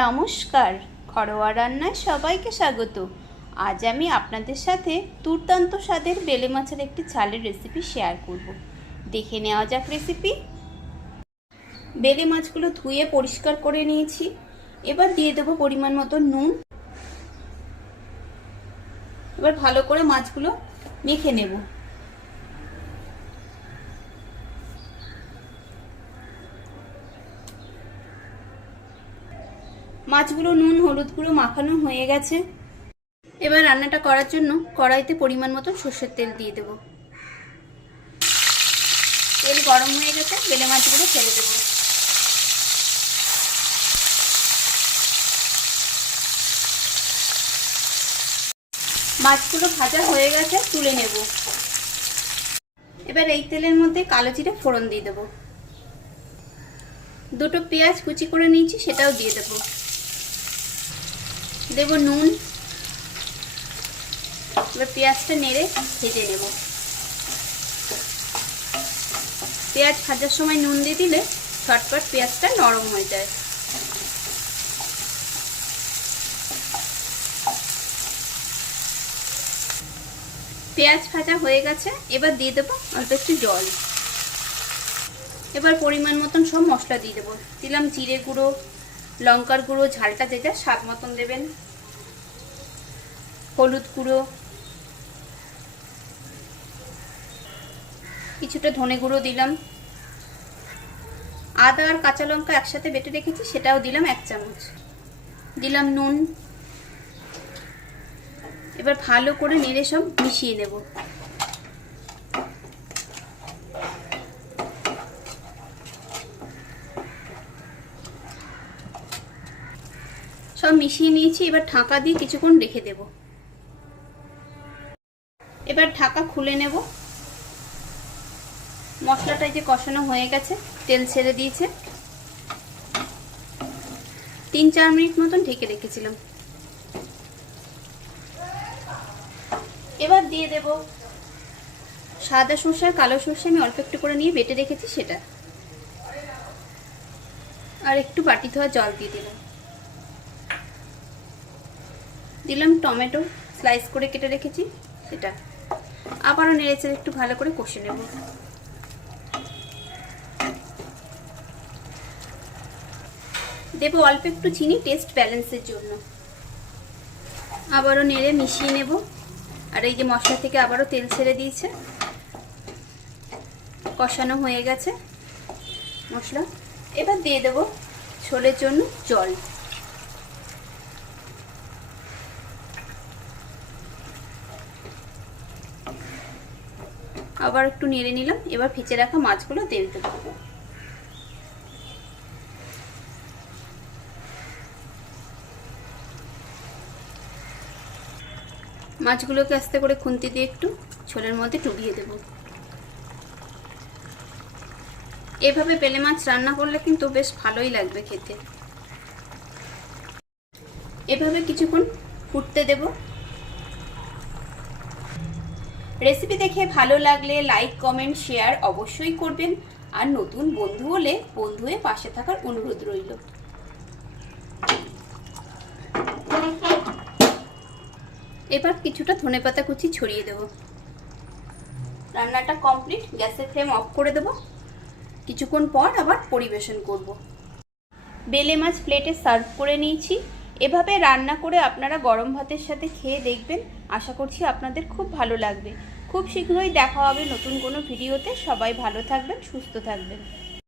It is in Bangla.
নমস্কার, ঘরোয়া রান্নায় সবাইকে স্বাগত। আজ আমি আপনাদের সাথে দুর্দান্ত স্বাদের বেলে মাছের একটি ঝালের রেসিপি শেয়ার করব। দেখে নেওয়া যাক রেসিপি বেলে মাছগুলো ধুয়ে পরিষ্কার করে নিয়েছি। এবার দিয়ে দেবো পরিমাণ মতো নুন। এবার ভালো করে মাছগুলো মেখে নেব। মাছগুলো নুন, হলুদ গুঁড়ো মাখানো হয়ে গেছে। এবার রান্নাটা করার জন্য কড়াইতে পরিমাণ মতো সর্ষের তেল দিয়ে দেব। তেল গরম হয়ে গেছে, বেলে মাছগুলো ফেলে দেবো। মাছগুলো ভাজা হয়ে গেছে, তুলে নেব। এবার এই তেলের মধ্যে কালো জিরে ফোড়ন দিয়ে দেবো। দুটো পেঁয়াজ কুচি করে নিয়েছি, সেটাও দিয়ে দেবো। দেব নুন। এবার পেঁয়াজটা নেড়ে ভেজে নেব। পেঁয়াজ ভাজার সময় নুন দিয়ে দিলে ছটপট পেঁয়াজটা নরম হয়ে যায়। পেঁয়াজ ভাজা হয়ে গেছে, এবার দিয়ে দেবো অল্প একটু জল। এবার পরিমাণ মতন সব মশলা দিয়ে দেবো। দিলাম জিরে গুঁড়ো লঙ্কার গুঁড়ো, ঝালটা যে যা স্বাদ মতন দেবেন। হলুদ গুঁড়ো। কিছুটা ধনে গুঁড়ো দিলাম। আদা আর কাঁচা লঙ্কা একসাথে বেটে রেখেছি, সেটাও দিলাম এক চামচ। দিলাম নুন। এবার ভালো করে নেড়ে সব মিশিয়ে নেব। সব মিশিয়ে নিয়েছি, এবার ঢাকা দিয়ে কিছুক্ষণ রেখে দেব। এবার ঢাকা খুলে নেব। মশলাটা যে কষানো হয়ে গেছে, তেল ছেড়ে দিয়েছে। তিন চার মিনিট মতন ঢেকে রেখেছিলাম। এবার দিয়ে দেব সাদা সর্ষে আর কালো সর্ষে আমি অল্প একটু করে নিয়ে বেটে রেখেছি সেটা। আর একটু বাটি ধোয়া জল দিয়ে দিলাম। দিলাম টমেটো স্লাইস করে কেটে রেখেছি সেটা। আবারও নেড়েছে একটু ভালো করে কষে নেব। দেবো অল্প একটু চিনি, টেস্ট ব্যালেন্সের জন্য। আবারও নেড়ে মিশিয়ে নেব। আর এই যে মশলা থেকে আবারও তেল ছেড়ে দিয়েছে। কষানো হয়ে গেছে মশলা। এবার দিয়ে দেব ছোলের জন্য জল। আবার একটু নেড়ে নিলাম। এবার ফেচে রাখা মাছগুলো দিয়ে দেবো মাছগুলোকে আস্তে করে খুন্তি দিয়ে একটু ছোলের মধ্যে ডুবিয়ে দেব। এভাবে পেলে মাছ রান্না করলে কিন্তু বেশ ভালোই লাগবে খেতে। এভাবে কিছুক্ষণ ফুটতে দেব। রেসিপি দেখে ভালো লাগলে লাইক কমেন্ট শেয়ার অবশ্যই করবেন। আর নতুন বন্ধু হলে বন্ধু হয়ে পাশে থাকার অনুরোধ রইল। এবার কিছুটা ধনে পাতা কুচি ছড়িয়ে দেব। রান্নাটা কমপ্লিট গ্যাসের ফ্লেম অফ করে দেব। কিছুক্ষণ পর আবার পরিবেশন করব। বেলে মাছ প্লেটে সার্ভ করে নিয়েছি। এভাবে রান্না করে আপনারা গরম ভাতের সাথে খেয়ে দেখবেন। আশা করছি আপনাদের খুব ভালো লাগবে। খুব শীঘ্রই দেখা হবে নতুন কোনো ভিডিওতে। সবাই ভালো থাকবেন, সুস্থ থাকবেন।